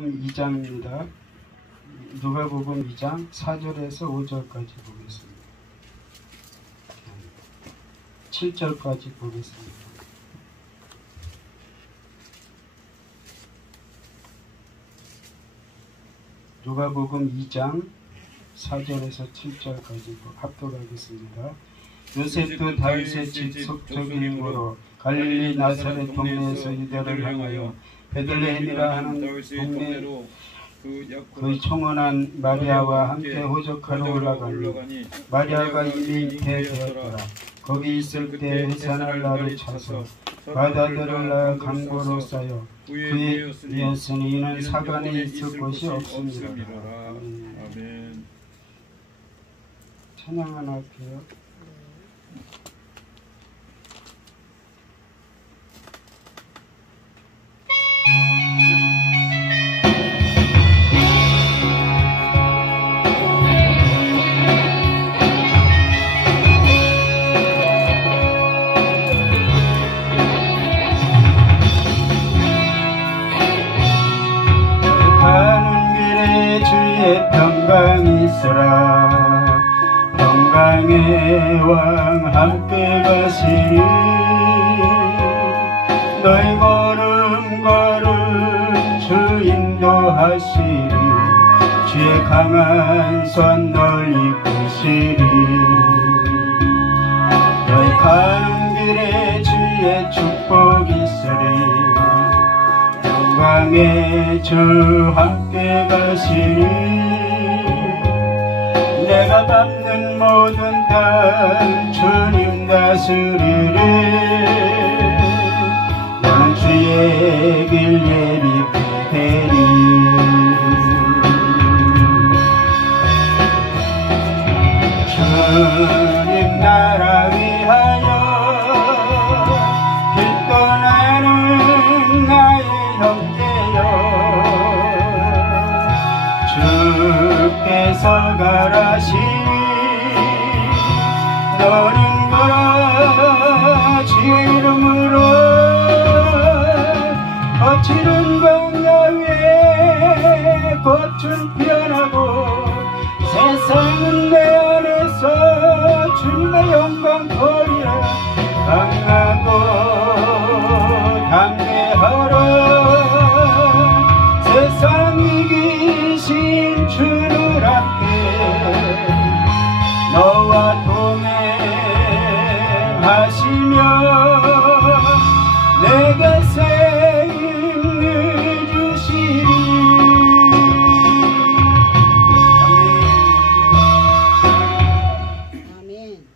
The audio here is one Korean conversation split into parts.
2장입니다. 누가복음 2장 4절에서 5절까지 보겠습니다. 7절까지 보겠습니다. 누가복음 2장 4절에서 7절까지 합독하겠습니다. 요셉도 다윗의 집 속적이므로 갈릴리 나사렛 동네에서 유대를 향하여 베들레헴이라 하는 동네 그 청혼한 마리아와 함께 호적하러 올라가니 마리아가 이미 잉태되었더라. 거기 있을 때 해산할 날을 차서 바다들을 나아 강보로 쌓여 그의 이었으니 이는 사관에 있을 곳이 없습니다. 아멘. 찬양 하나 할게요. 평강이 있으라. 평강의 왕 함께 가시리. 너희 걸음 걸음 주 인도하시리. 주의 강한 손 널 이끄시리. 너희 가는 길에 주의 축복 있으리. 평강의 주 함께 가시리. 내가 밟는 모든 땅 주님 다스리리. 나는 주의 길 예비케 되리. 주님 나라 위하여 길 떠나는 나의 형제여. 주께서 가라시니 너는 가라. 주 이름으로 거칠은 광야 위에 꽃은 피어나고 세상은 내 안에서 주님의 영광 보리라. 강하고 담대하라. 세상 이기신 주를 함께 너와 동행하시며 내 곁에 힘을 주시리. 아멘.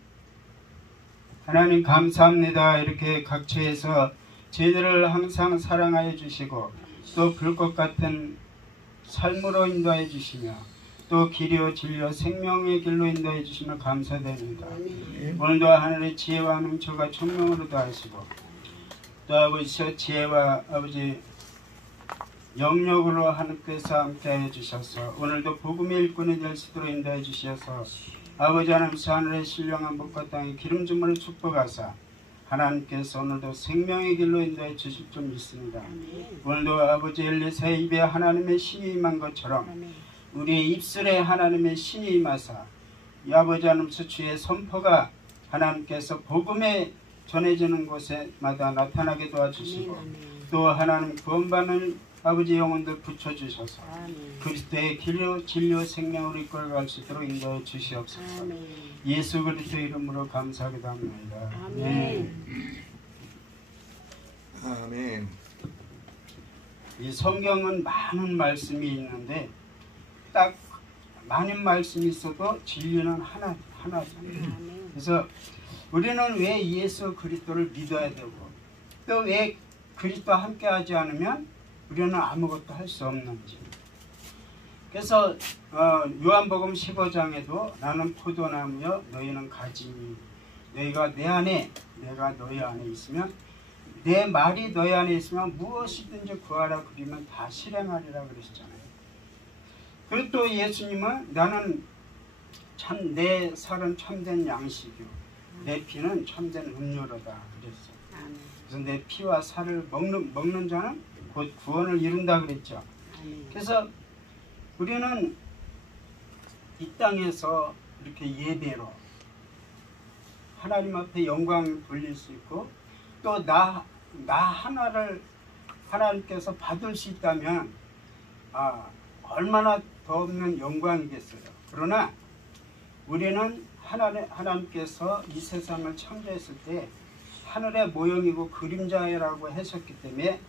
하나님 감사합니다. 이렇게 각처에서 저희들을 항상 사랑하여 주시고 또 불꽃 같은 삶으로 인도해 주시며 또 길이요 진리요 생명의 길로 인도해 주시며 감사드립니다. 오늘도 하늘의 지혜와 명철과 총명으로도 하시고 또 아버지 지혜와 아버지 영역으로 하나님께서 함께해 주셔서 오늘도 복음의 일꾼이 될 수 있도록 인도해 주셔서 아버지 하나님께서 하늘의 신령한 복과 땅의 기름 주문을 축복하사 하나님께서 오늘도 생명의 길로 인도해 주실 줄 믿습니다. 오늘도 아버지 엘리사의 입에 하나님의 신이 임한 것처럼 우리의 입술에 하나님의 신이 임하사 이 아버지 하나님께서 주의 선포가 하나님께서 복음에 전해지는 곳에마다 나타나게 도와주시고 또 하나님 구원받는 아버지 영혼들 붙여주셔서 그리스도의 길로 진료 생명으로 이끌어갈 수 있도록 인도해 주시옵소서. 예수 그리스도 이름으로 감사하기도 합니다. 아멘. 아멘. 이 성경은 많은 말씀이 있는데 딱 많은 말씀이 있어도 진리는 하나잖아요. 그래서 우리는 왜 예수 그리스도를 믿어야 되고 또 왜 그리스도와 함께하지 않으면 우리는 아무것도 할 수 없는지. 그래서 요한복음 15장에도 나는 포도나무여 너희는 가지니 너희가 내 안에 내가 너희 안에 있으면 내 말이 너희 안에 있으면 무엇이든지 구하라 그러면 다 실행하리라 그러셨잖아요. 그리고 또 예수님은 나는 내 살은 참된 양식이요 내 피는 참된 음료로다 그랬어요. 그래서 내 피와 살을 먹는 자는 곧 구원을 이룬다 그랬죠. 그래서 우리는 이 땅에서 이렇게 예배로 하나님 앞에 영광을 돌릴 수 있고 또 나 하나를 하나님께서 받을 수 있다면 얼마나 더 없는 영광이겠어요. 그러나 우리는 하나님께서 이 세상을 창조했을 때 하늘의 모형이고 그림자라고 하셨기 때문에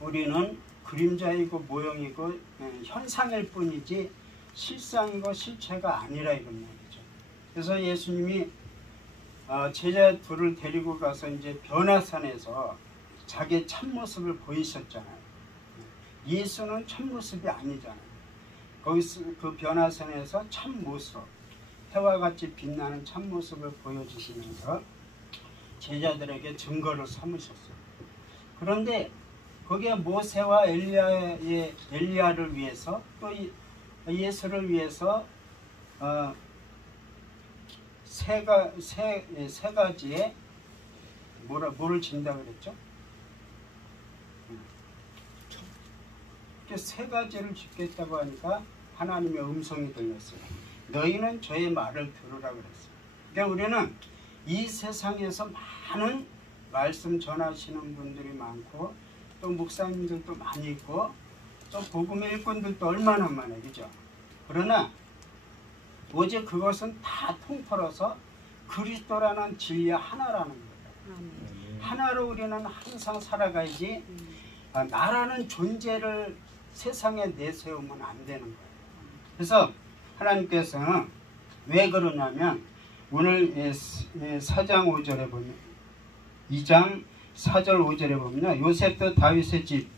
우리는 그림자이고 모형이고 현상일 뿐이지 실상이고 실체가 아니라 이런 말이죠. 그래서 예수님이 제자 둘을 데리고 가서 이제 변화산에서 자기의 참모습을 보이셨잖아요. 예수는 참모습이 아니잖아요. 거기서 그 변화산에서 참모습, 해와 같이 빛나는 참모습을 보여주시면서 제자들에게 증거를 삼으셨어요. 그런데 거기에 모세와 엘리야를 위해서 또 예수를 위해서 세 가지의 뭐를 진다 그랬죠? 세 가지를 짓겠다고 하니까 하나님의 음성이 들렸어요. 너희는 저의 말을 들으라 그랬어요. 그러니까 우리는 이 세상에서 많은 말씀 전하시는 분들이 많고 또 목사님들도 많이 있고 또 복음의 일꾼들도 얼마나 많아요. 그죠? 그러나 오직 그것은 다 통틀어서 그리스도라는 진리 하나라는 거예요. 하나로 우리는 항상 살아가야지 나라는 존재를 세상에 내세우면 안 되는 거예요. 그래서 하나님께서는 왜 그러냐면 오늘 4장 5절에 보면 2장 4절 5절에 보면 요셉도 다윗의 집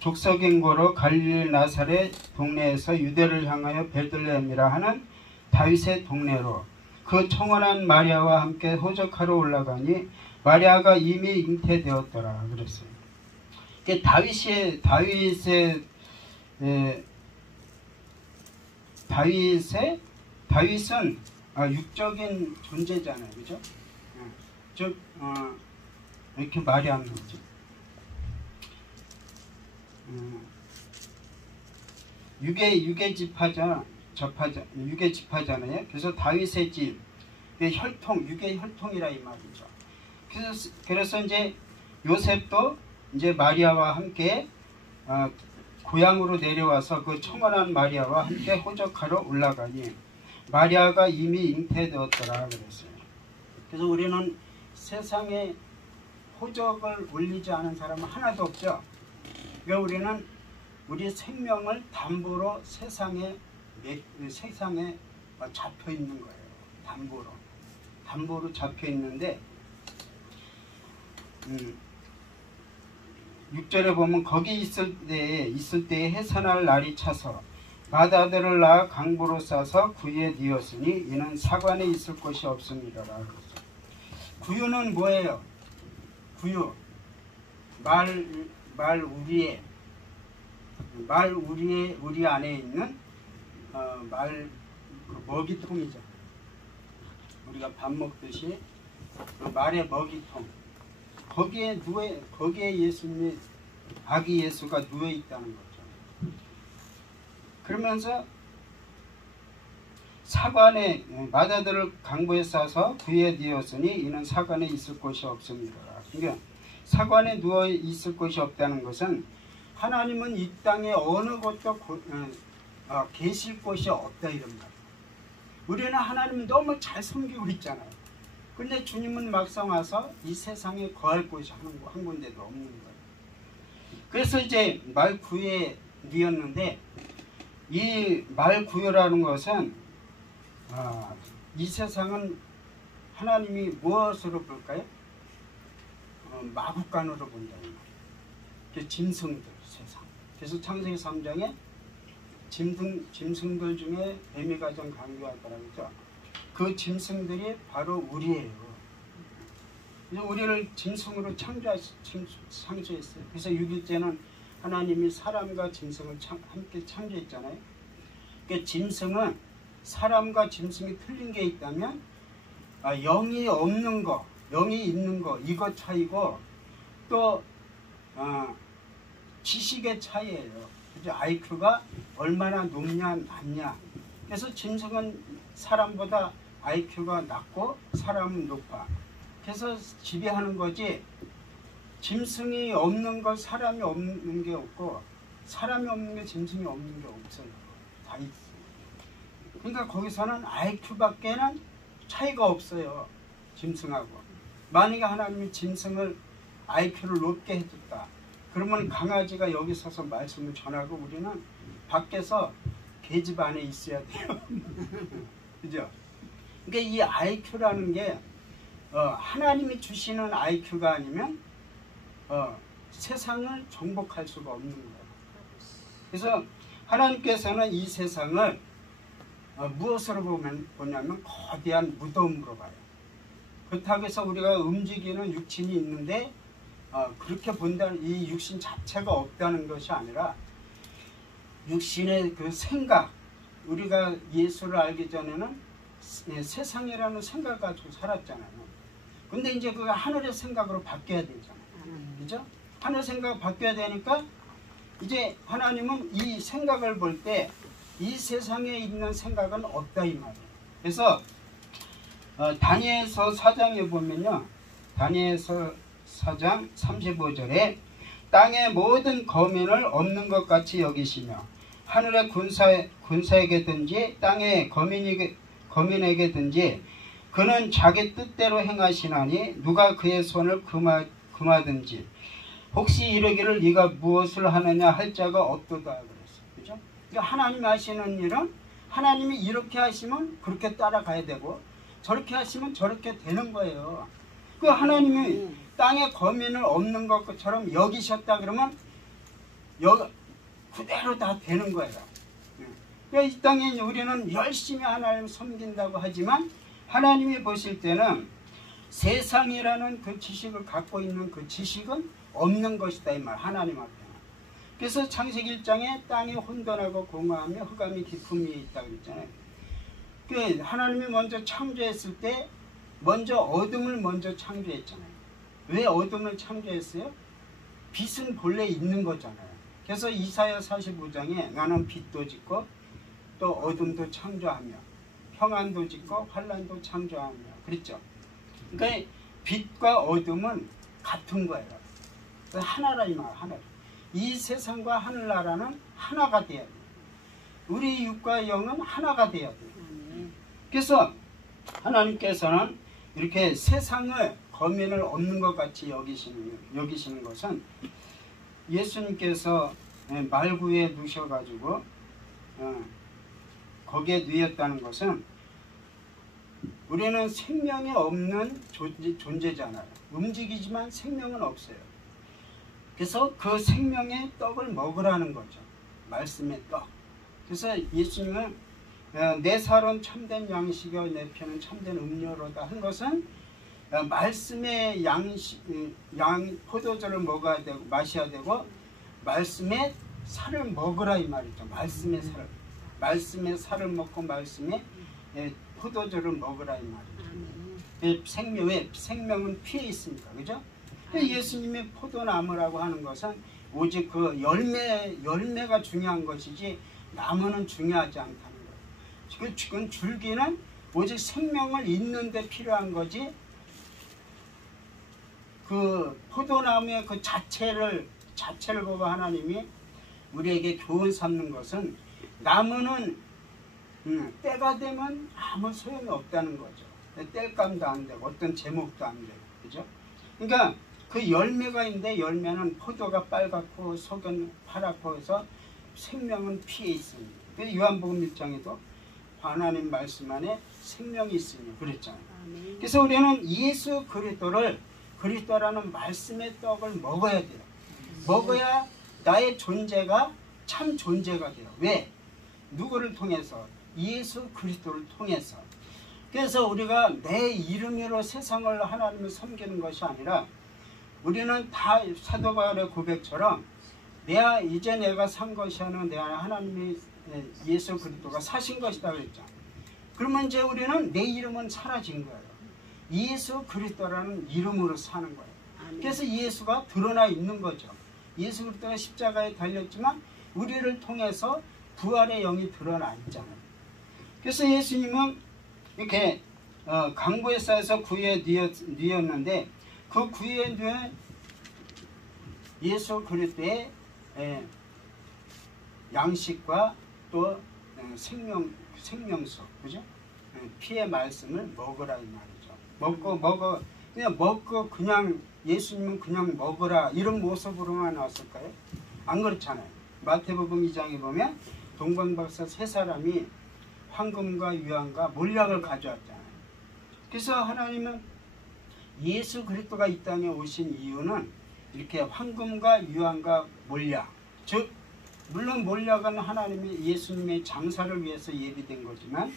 족속인고로 갈릴리 나사렛 동네에서 유대를 향하여 베들레헴이라 하는 다윗의 동네로 그 청혼한 마리아와 함께 호적하러 올라가니 마리아가 이미 잉태되었더라 그랬어요. 다윗은 육적인 존재잖아요, 그죠? 즉 이렇게 말이 안 나오죠. 육의 지파잖아요. 그래서 다윗의 집, 육의 혈통이라 이 말이죠. 그래서 이제 요셉도 이제 마리아와 함께 고향으로 내려와서 그 청혼한 마리아와 함께 호적하러 올라가니 마리아가 이미 잉태되었더라 그랬어요. 그래서 우리는 세상에 호적을 올리지 않은 사람은 하나도 없죠. 그러니까 우리는 우리 생명을 담보로 세상에 잡혀 있는 거예요. 담보로 잡혀 있는데 6절에 보면 거기 있을 때에 해산할 날이 차서 맏아들을 낳아 강보로 싸서 구유에 뉘었으니 이는 사관에 있을 곳이 없음이라라. 구유는 뭐예요? 구유 우리 안에 있는 먹이통이죠. 우리가 밥 먹듯이 말의 먹이통. 거기에 예수님의 아기 예수가 누워 있다는 거죠. 그러면서 사관에 맏아들을 강보에 싸서 구유에 뉘었으니 이는 사관에 있을 곳이 없습니다. 그러니까 사관에 누워 있을 곳이 없다는 것은 하나님은 이 땅에 어느 곳도 계실 곳이 없다 이런 말이에요. 우리는 하나님을 너무 잘 섬기고 있잖아요. 근데 주님은 막상 와서 이 세상에 거할 곳이 한 군데도 없는 거예요. 그래서 이제 말 구유에 뉘었는데 이 말 구유라는 것은 이 세상은 하나님이 무엇으로 볼까요? 마국간으로 본다. 짐승들 세상. 그래서 창세기 3장에 짐승들 중에 뱀이 가장 강교하더라 그죠? 그 짐승들이 바로 우리예요. 그래서 우리를 짐승으로 창조했어요. 그래서 6일째는 하나님이 사람과 짐승을 함께 창조했잖아요. 그러니까 짐승은 사람과 짐승이 틀린 게 있다면 영이 없는 거, 영이 있는 거 이것 차이고 또 지식의 차이예요. 그죠? IQ가 얼마나 높냐 낮냐. 그래서 짐승은 사람보다 IQ가 낮고 사람은 높아. 그래서 지배하는 거지. 짐승이 없는 것, 사람이 없는 게 없고, 사람이 없는 게 짐승이 없는 게 없어요. 다 있어요. 그러니까 거기서는 IQ밖에는 차이가 없어요. 짐승하고. 만약에 하나님이 짐승을 IQ를 높게 해줬다. 그러면 강아지가 여기 서서 말씀을 전하고 우리는 밖에서 계집 안에 있어야 돼요. 그죠? 그러니까 이 IQ라는 게 하나님이 주시는 IQ가 아니면 세상을 정복할 수가 없는 거예요. 그래서 하나님께서는 이 세상을 무엇으로 보냐면 거대한 무덤으로 봐요. 그렇다고 해서 우리가 움직이는 육신이 있는데 그렇게 본다는 이 육신 자체가 없다는 것이 아니라 육신의 그 생각, 우리가 예수를 알기 전에는 세상이라는 생각을 가지고 살았잖아요. 근데 이제 그 하늘의 생각으로 바뀌어야 되잖아요. 그죠? 하늘 생각 바뀌어야 되니까 이제 하나님은 이 생각을 볼 때 이 세상에 있는 생각은 없다 이 말이에요. 그래서 다니엘서 4장에 보면요. 다니엘서 4장 35절에 땅의 모든 거민을 없는 것 같이 여기시며 하늘의 군사에게든지 땅의 거민에게든지 그는 자기 뜻대로 행하시나니 누가 그의 손을 금하든지 혹시 이르기를 네가 무엇을 하느냐 할 자가 없도다 그랬어요. 그죠? 그러니까 하나님이 하시는 일은 하나님이 이렇게 하시면 그렇게 따라가야 되고 저렇게 하시면 저렇게 되는 거예요. 그 하나님이 땅에 거민을 없는 것처럼 여기셨다 그러면 그대로 다 되는 거예요. 그러니까 이 땅에 우리는 열심히 하나님을 섬긴다고 하지만 하나님이 보실 때는 세상이라는 그 지식을 갖고 있는 그 지식은 없는 것이다 이 말. 하나님 앞에는. 그래서 창세기 1장에 땅이 혼돈하고 공허하며 흑암이 깊음이 있다고 그랬잖아요. 그 하나님이 먼저 창조했을 때 먼저 어둠을 먼저 창조했잖아요. 왜 어둠을 창조했어요? 빛은 본래 있는 거잖아요. 그래서 이사야 45장에 나는 빛도 짓고 또 어둠도 창조하며 평안도 짓고 환란도 창조하며 그랬죠. 그러니까 빛과 어둠은 같은 거예요. 하나라 이 말. 하나. 이 세상과 하늘나라는 하나가 돼야 돼요. 우리 육과 영은 하나가 돼야 돼요. 그래서 하나님께서는 이렇게 세상을 거민을 없는 것 같이 여기시는 것은 예수님께서 말구에 누셔가지고 거기에 누였다는 것은 우리는 생명이 없는 존재잖아요. 움직이지만 생명은 없어요. 그래서 그 생명의 떡을 먹으라는 거죠. 말씀의 떡. 그래서 예수님은 내 살은 참된 양식이요 내 피는 참된 음료로다 한 것은 말씀의 포도주를 먹어야 되고 마셔야 되고 말씀의 살을 먹으라 이 말이죠. 말씀의 살을. 말씀의 살을 먹고 말씀의 포도주를 먹으라 이 말이죠. 생명은 피에 있습니다. 그죠? 예수님의 포도나무라고 하는 것은 오직 그 열매가 중요한 것이지 나무는 중요하지 않다는 거예요. 그 줄기는 오직 생명을 잇는데 필요한 거지 그 포도나무의 그 자체를 보고 하나님이 우리에게 교훈 삼는 것은 나무는 때가 되면 아무 소용이 없다는 거죠. 뗄감도 안 되고 어떤 제목도 안 되고 그죠? 그러니까 그 열매가 있는데 열매는 포도가 빨갛고 속은 파랗고 해서 생명은 피에 있습니다. 그래서 요한복음 1장에도 하나님 말씀 안에 생명이 있으며 그랬잖아요. 그래서 우리는 예수 그리스도라는 말씀의 떡을 먹어야 돼요. 먹어야 나의 존재가 참 존재가 돼요. 왜? 누구를 통해서? 예수 그리스도를 통해서. 그래서 우리가 내 이름으로 세상을 하나님을 섬기는 것이 아니라 우리는 다 사도 바울의 고백처럼 이제 내가 산 것이 아니라 내가 하나님의 예수 그리스도가 사신 것이다 그랬죠. 그러면 이제 우리는 내 이름은 사라진 거예요. 예수 그리스도라는 이름으로 사는 거예요. 그래서 예수가 드러나 있는 거죠. 예수 그리스도가 십자가에 달렸지만 우리를 통해서 부활의 영이 드러나 있잖아요. 그래서 예수님은 이렇게 강보에 쌓여서 구유에 누였는데 그 구유에 누에 예수 그리스도의 양식과 또 생명수, 그죠? 피의 말씀을 먹으라 이 말이죠. 먹고 그냥 예수님은 그냥 먹으라 이런 모습으로만 나왔을까요? 안 그렇잖아요. 마태복음 2장에 보면 동방박사 세 사람이 황금과 유황과 몰약을 가져왔잖아요. 그래서 하나님은 예수 그리스도가 이 땅에 오신 이유는 이렇게 황금과 유황과 몰약, 즉 물론 몰약은 하나님이 예수님의 장사를 위해서 예비된 거지만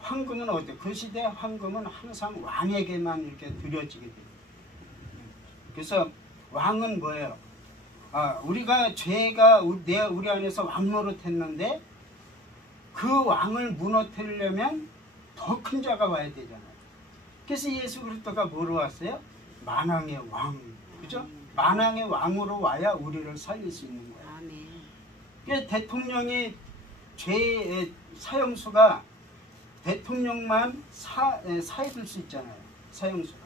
황금은 어때? 그 시대 황금은 항상 왕에게만 이렇게 드려지게 됩니다. 그래서 왕은 뭐예요? 우리가 죄가 우리 안에서 왕노릇했는데 그 왕을 무너뜨리려면 더 큰 자가 와야 되잖아요. 그래서 예수 그리스도가 뭐로 왔어요? 만왕의 왕, 그죠? 만왕의 왕으로 와야 우리를 살릴 수 있는 거예요. 그래서 대통령이 죄의 사형수가 대통령만 사해줄 수 있잖아요. 사형수가,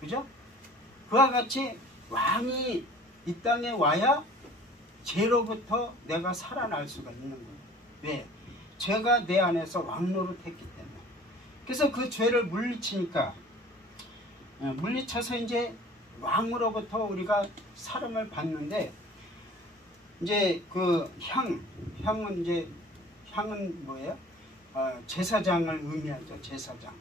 그죠? 그와 같이 왕이 이 땅에 와야 죄로부터 내가 살아날 수가 있는 거예요. 왜? 죄가 내 안에서 왕노릇했기 때문에. 그래서 그 죄를 물리치니까 물리쳐서 이제 왕으로부터 우리가 사람을 받는데 이제 그 향은 뭐예요? 제사장을 의미하죠. 제사장.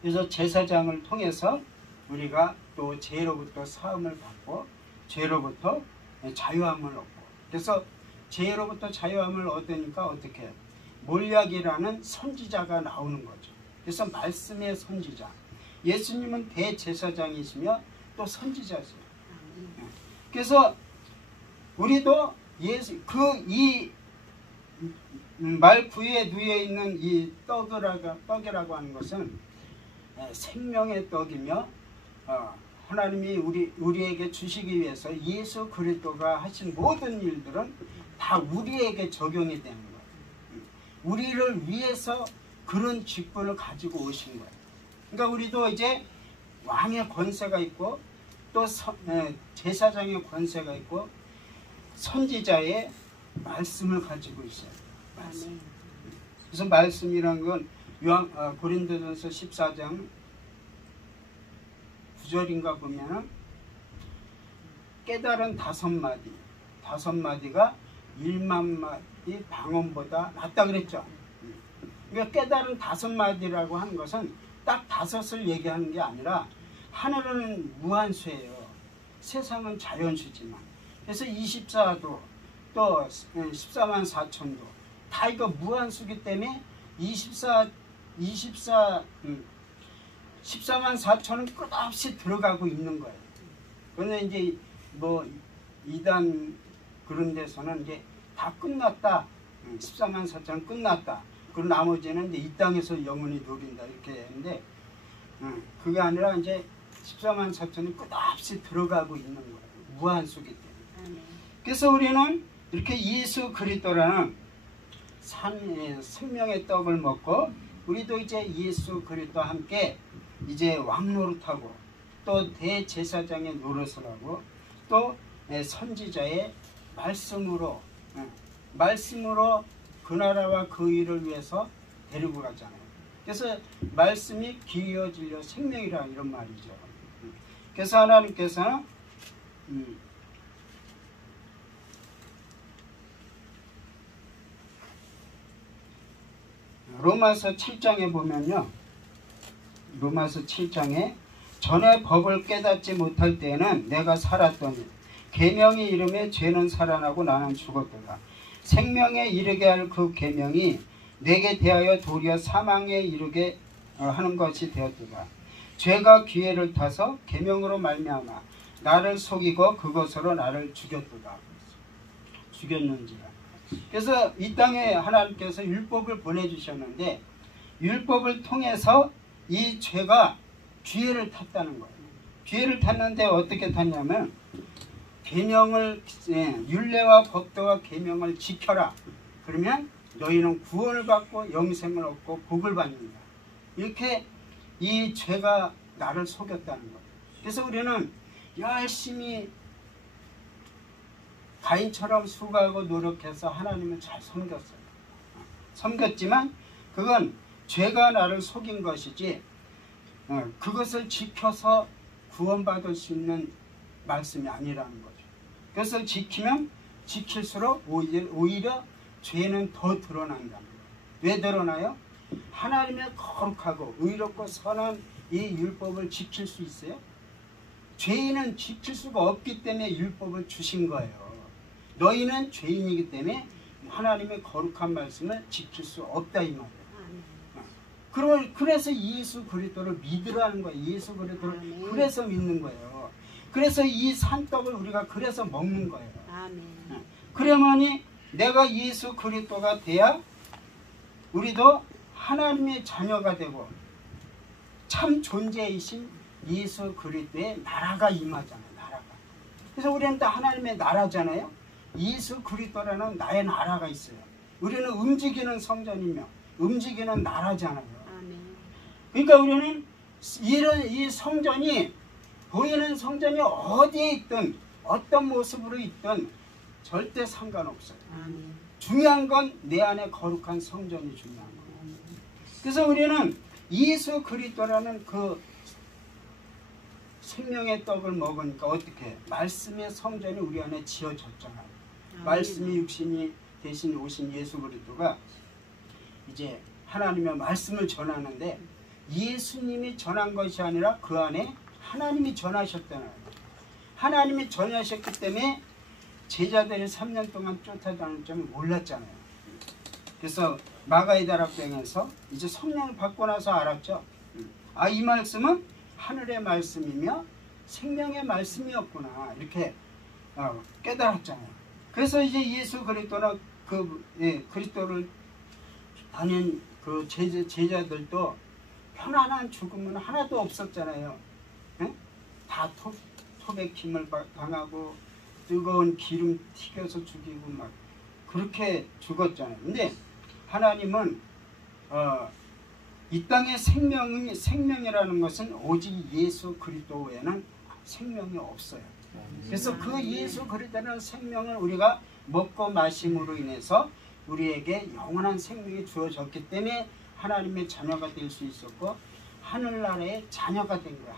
그래서 제사장을 통해서 우리가 또 죄로부터 사함을 받고 죄로부터 자유함을 얻고, 그래서 죄로부터 자유함을 얻으니까 어떻게 해요? 몰약이라는 선지자가 나오는 거죠. 그래서 말씀의 선지자. 예수님은 대제사장이시며 또 선지자세요. 그래서 우리도 이 말 구유에 누여 있는 이 떡이라고 하는 것은 생명의 떡이며 하나님이 우리에게 주시기 위해서 예수 그리스도가 하신 모든 일들은 다 우리에게 적용이 되는 거예요. 우리를 위해서 그런 직분을 가지고 오신 거예요. 그러니까 우리도 이제 왕의 권세가 있고 또 제사장의 권세가 있고 선지자의 말씀을 가지고 있어요. 말씀. 그래서 말씀이란 건 고린도전서 14장 9절인가 보면은 깨달은 5마디가 1만 마디 방언보다 낫다 그랬죠. 그러니까 깨달은 5마디라고 하는 것은 딱 5을 얘기하는 게 아니라 하늘은 무한수예요. 세상은 자연수지만. 그래서 24도 또 14만 4천도 다 이거 무한수기 때문에 14만 4천은 끝없이 들어가고 있는 거예요. 그런데 이제 뭐 이단 그런 데서는 이제 다 끝났다. 14만 4천은 끝났다. 그리고 나머지는 이제 이 땅에서 영원히 누린다 이렇게 했는데 그게 아니라 이제 14만 4천이 끝없이 들어가고 있는 거예요. 무한수기 때문에. 그래서 우리는 이렇게 예수 그리스도라는 생명의 떡을 먹고 우리도 이제 예수 그리스도와 함께 이제 왕노릇하고 또 대제사장의 노릇을 하고 또 선지자의 말씀으로 그 나라와 그 일을 위해서 데리고 가잖아요. 그래서 말씀이 기여 진료 생명이라 이런 말이죠. 그래서 하나님께서는 로마서 7장에 보면요. 로마서 7장에 전에 법을 깨닫지 못할 때에는 내가 살았더니 계명이 이름에 죄는 살아나고 나는 죽었도다. 생명에 이르게 할 그 계명이 내게 대하여 도리어 사망에 이르게 하는 것이 되었도다. 죄가 기회를 타서 계명으로 말미암아 나를 속이고 그것으로 나를 죽였도다. 죽였는지라. 그래서 이 땅에 하나님께서 율법을 보내주셨는데 율법을 통해서 이 죄가 기회를 탔다는 거예요. 기회를 탔는데 어떻게 탔냐면 계명을 율례와 법도와 계명을 지켜라. 그러면 너희는 구원을 받고 영생을 얻고 복을 받는다. 이렇게 이 죄가 나를 속였다는 거예요. 그래서 우리는 열심히 가인처럼 수고하고 노력해서 하나님을 잘 섬겼어요. 섬겼지만 그건 죄가 나를 속인 것이지 그것을 지켜서 구원받을 수 있는 말씀이 아니라는 거죠. 그것을 지키면 지킬수록 오히려 죄는 더 드러난다는 거예요. 왜 드러나요? 하나님의 거룩하고 의롭고 선한 이 율법을 지킬 수 있어요? 죄인은 지킬 수가 없기 때문에 율법을 주신 거예요. 너희는 죄인이기 때문에 하나님의 거룩한 말씀을 지킬 수 없다 이 말이에요. 그래서 예수 그리스도를 믿으라는 거예요. 예수 그리스도를 그래서 믿는 거예요. 그래서 이 산떡을 우리가 그래서 먹는 거예요. 그러면이 내가 예수 그리스도가 돼야 우리도 하나님의 자녀가 되고 참 존재이신 예수 그리스도의 나라가 임하잖아요. 나라가. 그래서 우리는 또 하나님의 나라잖아요. 예수 그리스도라는 나의 나라가 있어요. 우리는 움직이는 성전이며 움직이는 나라잖아요. 그러니까 우리는 이 성전이 보이는 성전이 어디에 있든 어떤 모습으로 있든 절대 상관없어요. 중요한 건 내 안에 거룩한 성전이 중요한 거예요. 그래서 우리는 예수 그리스도라는 그 생명의 떡을 먹으니까 어떻게 말씀의 성전이 우리 안에 지어졌잖아요. 말씀이 육신이 대신 오신 예수 그리스도가 이제 하나님의 말씀을 전하는데 예수님이 전한 것이 아니라 그 안에 하나님이 전하셨다는 거예요. 하나님이 전하셨기 때문에 제자들이 3년 동안 쫓아다닐 점을 몰랐잖아요. 그래서 마가의 다락방에서 이제 성령을 받고 나서 알았죠. 아, 이 말씀은 하늘의 말씀이며 생명의 말씀이었구나. 이렇게 깨달았잖아요. 그래서 이제 예수 그리스도는 그리스도를 아닌 그 제자들도 편안한 죽음은 하나도 없었잖아요. 에? 다 토백힘을 당하고 뜨거운 기름 튀겨서 죽이고 막 그렇게 죽었잖아요. 근데 하나님은 이 땅의 생명이라는 것은 오직 예수 그리스도 외에는 생명이 없어요. 그래서 그 예수 그리스도라는 생명을 우리가 먹고 마심으로 인해서 우리에게 영원한 생명이 주어졌기 때문에 하나님의 자녀가 될 수 있었고 하늘나라의 자녀가 된 거예요.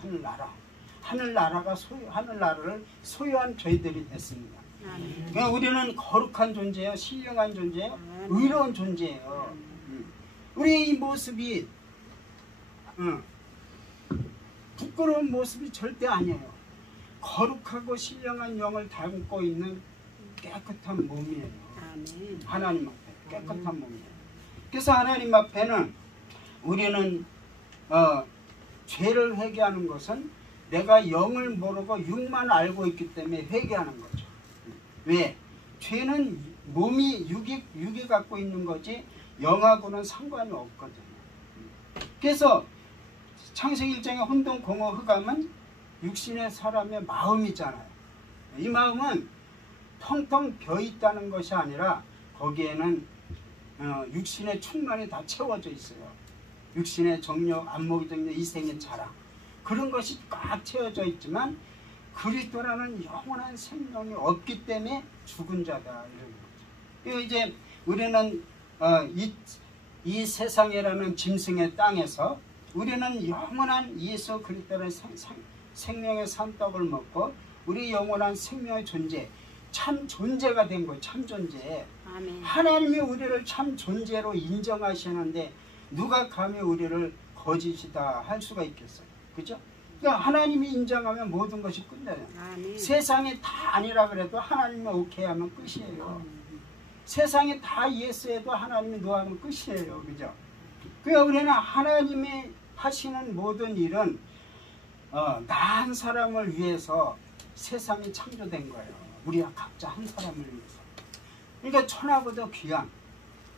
하늘나라가 하늘나라를 소유한 저희들이 됐습니다. 그러니까 우리는 거룩한 존재예요. 신령한 존재예요. 의로운 존재예요. 우리의 이 모습이 부끄러운 모습이 절대 아니에요. 거룩하고 신령한 영을 담고 있는 깨끗한 몸이에요. 하나님 앞에 깨끗한 몸이에요. 그래서 하나님 앞에는 우리는 죄를 회개하는 것은 내가 영을 모르고 육만 알고 있기 때문에 회개하는 거죠. 왜? 죄는 몸이 육이 갖고 있는 거지 영하고는 상관이 없거든요. 그래서 창세기 1장의 혼돈 공허 흑암은 육신의 사람의 마음이잖아요. 이 마음은 텅텅 비어 있다는 것이 아니라 거기에는 육신의 충만이 다 채워져 있어요. 육신의 정력, 안목의 정력, 이생의 자랑 그런 것이 꽉 채워져 있지만 그리스도라는 영원한 생명이 없기 때문에 죽은 자다 이런 거죠. 이제 우리는 이 세상이라는 짐승의 땅에서 우리는 영원한 예수 그리스도의 생명의 산떡을 먹고 우리 영원한 생명의 존재 참 존재가 된 거예요. 참 존재. 아멘. 하나님이 우리를 참 존재로 인정하시는데 누가 감히 우리를 거짓이다 할 수가 있겠어요. 그죠? 그러니까 하나님이 인정하면 모든 것이 끝나요. 세상이 다 아니라 그래도 하나님이 오케이 하면 끝이에요. 세상이 다 예스해도 하나님이 노하면 끝이에요. 그죠? 그러니까 우리는 하나님이 하시는 모든 일은 나한 사람을 위해서 세상이 창조된 거예요. 우리가 각자 한 사람을 위해서. 그러니까 천하보다 귀한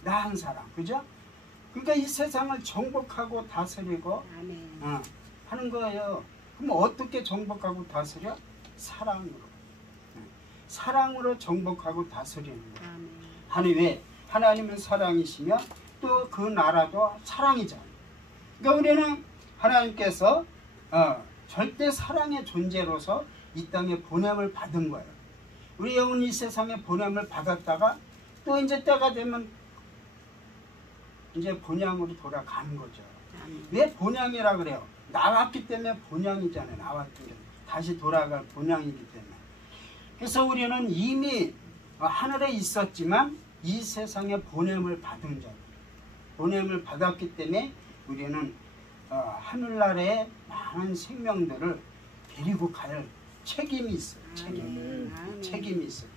나 한 사람. 그죠? 그러니까 이 세상을 정복하고 다스리고 하는 거예요. 그럼 어떻게 정복하고 다스려? 사랑으로. 사랑으로 정복하고 다스리는 거예요. 아멘. 아니 왜? 하나님은 사랑이시며 또 그 나라도 사랑이잖아요. 그러니까 우리는 하나님께서 절대 사랑의 존재로서 이 땅에 보냄을 받은 거예요. 우리 영은 이 세상에 보냄을 받았다가 또 이제 때가 되면 이제 본향으로 돌아가는 거죠. 아멘. 왜 본향이라 그래요? 나왔기 때문에 본향이잖아요. 나왔기 때 다시 돌아갈 본향이기 때문에. 그래서 우리는 이미 하늘에 있었지만 이 세상에 보냄을 받은 자, 보냄을 받았기 때문에 우리는 하늘나라의 많은 생명들을 데리고 갈 책임이 있어요. 책임이 있어요.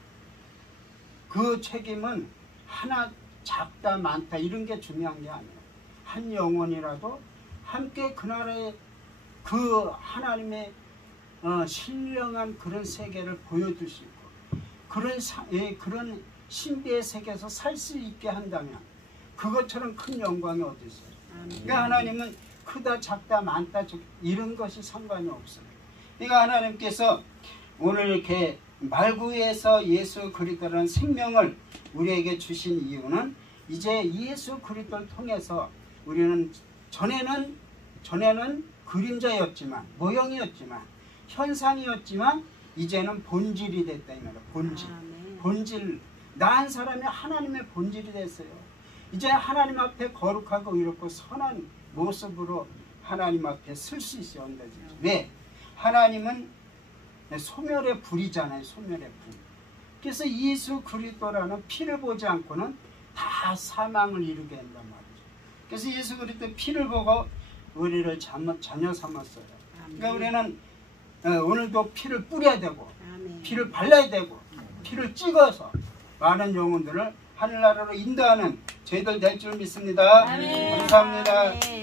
그 책임은 하나 작다 많다 이런 게 중요한 게 아니에요. 한 영혼이라도 함께 그 나라의 그 하나님의 신령한 그런 세계를 보여줄 수 있고 그런 신비의 세계에서 살 수 있게 한다면 그것처럼 큰 영광이 어디 있어요. 그러니까 하나님은 크다 작다 많다 이런 것이 상관이 없어요. 그러니까 하나님께서 오늘 이렇게 말구에서 예수 그리스도라는 생명을 우리에게 주신 이유는 이제 예수 그리스도를 통해서 우리는 전에는 그림자였지만 모형이었지만 현상이었지만 이제는 본질이 됐다 이 말이야. 본질 나한 사람이 하나님의 본질이 됐어요. 이제 하나님 앞에 거룩하고 이렇고 선한 모습으로 하나님 앞에 설 수 있어요. 왜? 하나님은 소멸의 불이잖아요. 소멸의 불. 그래서 예수 그리스도라는 피를 보지 않고는 다 사망을 이루게 한단 말이죠. 그래서 예수 그리스도의 피를 보고 우리를 자녀 삼았어요. 그러니까 우리는 오늘도 피를 뿌려야 되고 피를 발라야 되고 피를 찍어서 많은 영혼들을 하늘나라로 인도하는 저희들 될 줄 믿습니다. 감사합니다.